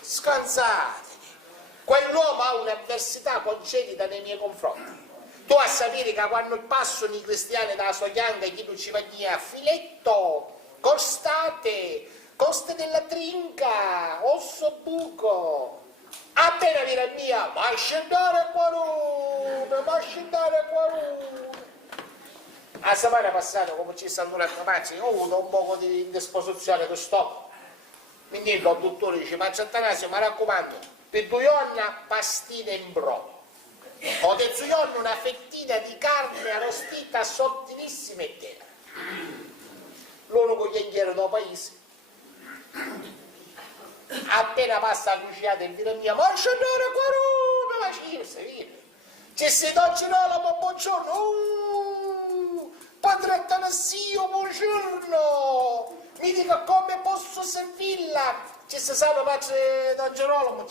Scansatevi. Quell'uomo ha un'avversità congenita nei miei confronti. Tu a sapere che quando passano i cristiani dalla sua chianga chi non ci va a filetto, costate, coste della trinca, osso buco. Appena viene mia, ma scendere qualunque, ma scendere qualunque. La settimana passata, come ci stanno durante Pazzi, ho avuto un po' di disposizione di stop. Quindi il dottore dice, ma Atanasio, mi raccomando, per 2 giorni pastine in brodo. Ho del giorno una fettina di carne arrostita sottilissima e tenera. L'unico chiacchiere del paese. Appena passa la cucinata in vita mia, ma scendere qualunque, ma ci si docci no, ma buongiorno, padre Atanasio, buongiorno, mi dica come posso servirla, ci si sa, padre Don Gerolamo,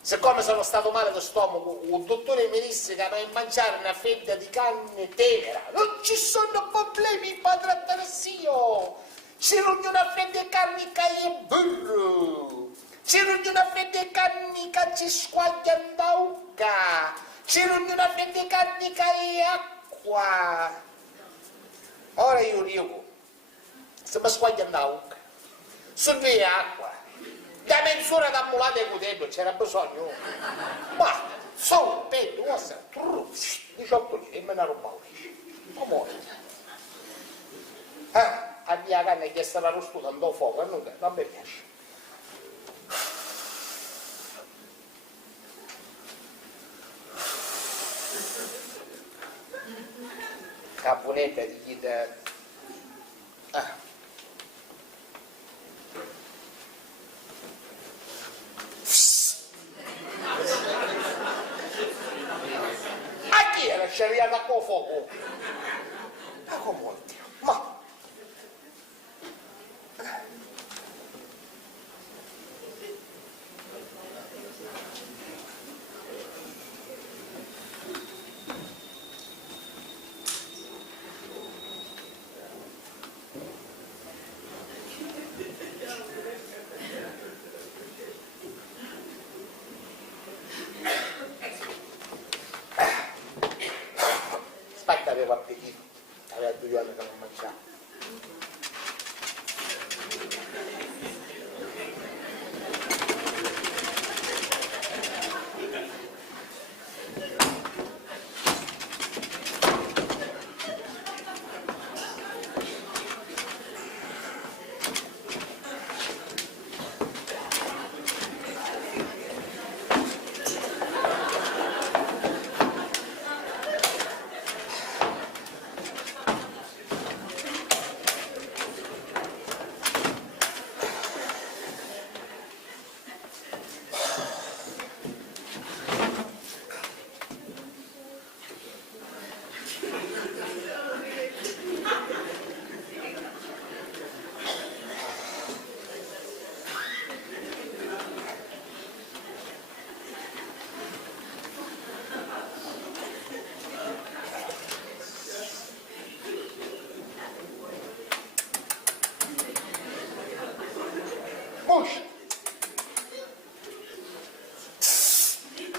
siccome sono stato male di stomaco, il dottore mi disse che per mangiare una fetta di carne tenera, non ci sono problemi, padre Atanasio. C'era una fetta di carne che è burro, c'era una fetta di carne che ci squaglia in bocca, c'era una fetta di carne che è acqua. Ora io dico, se mi squaglia in bocca, se non è acqua, da mezz'ora da mulata e cutello c'era bisogno, ma solo per 2 ore, 18 lire e me ne rubavo, come a mia carne che stava rostuta andò fuoco, non mi piace. Caponetta di chi da... A chi era? C'è arrivato con fuoco? Ma come Dio? Ma... Aspetta, avevo appetito, aveva 2 giorni che non mangiavo.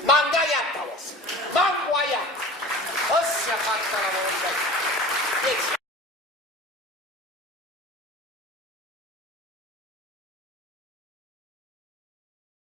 Mangagliatta, manguaiatta, ossia fatta la volontà.